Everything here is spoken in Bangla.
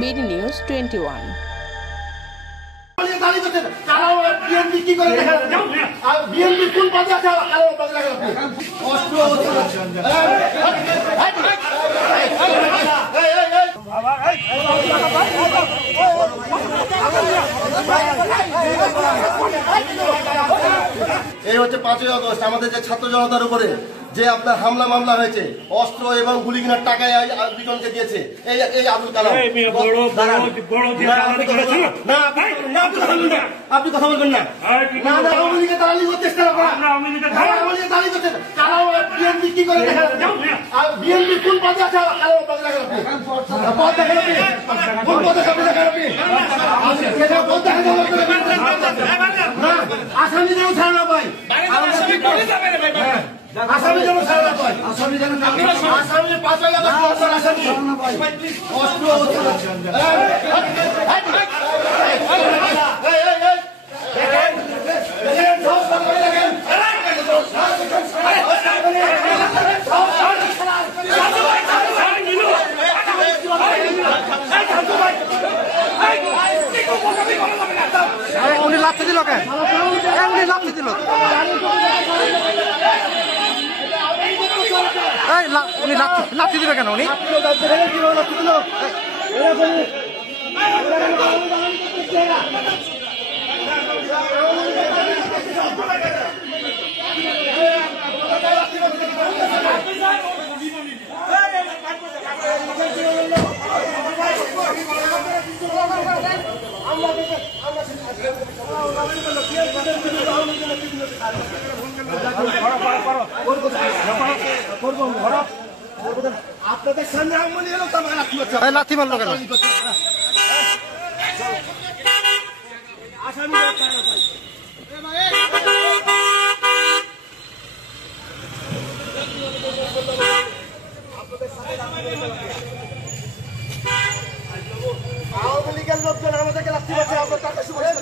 BD news 21। এই হচ্ছে 5ই আগস্ট আমাদের যে ছাত্র জনতার উপরে যে আপনার হামলা মামলা হয়েছে, অস্ত্র এবং গুলি কিনার টাকায় দুজনকে দিয়েছে এই আবুল কালাম। আপনি কথা বলবেন না। আওয়ামী লীগের দালালি করতে চেষ্টা করা, আওয়ামী লীগের দালালি করতে কারাও বিএনপি কি করে দেখা বিএনপি কোন পদে আছে? পদ দেখেন আপনি, কোন পদে সামনে দেখেন আপনি? আসামি যেন ছাড়া না পাই, আসামি যেন ছাড়া না পাই, আসামি যেন 5ই আগস্ট আসামি উনি লাফতে দিল কেন? উনি লাফতে দিল, উনি লাফতে দিল কেন? উনি আপনাদের সামনে আমলি হলো লাথি মারলো কেন? আওয়ামী লীগের লোকজন আমাদেরকে লাথি মারছে, আমরা তাকে সুপারিশ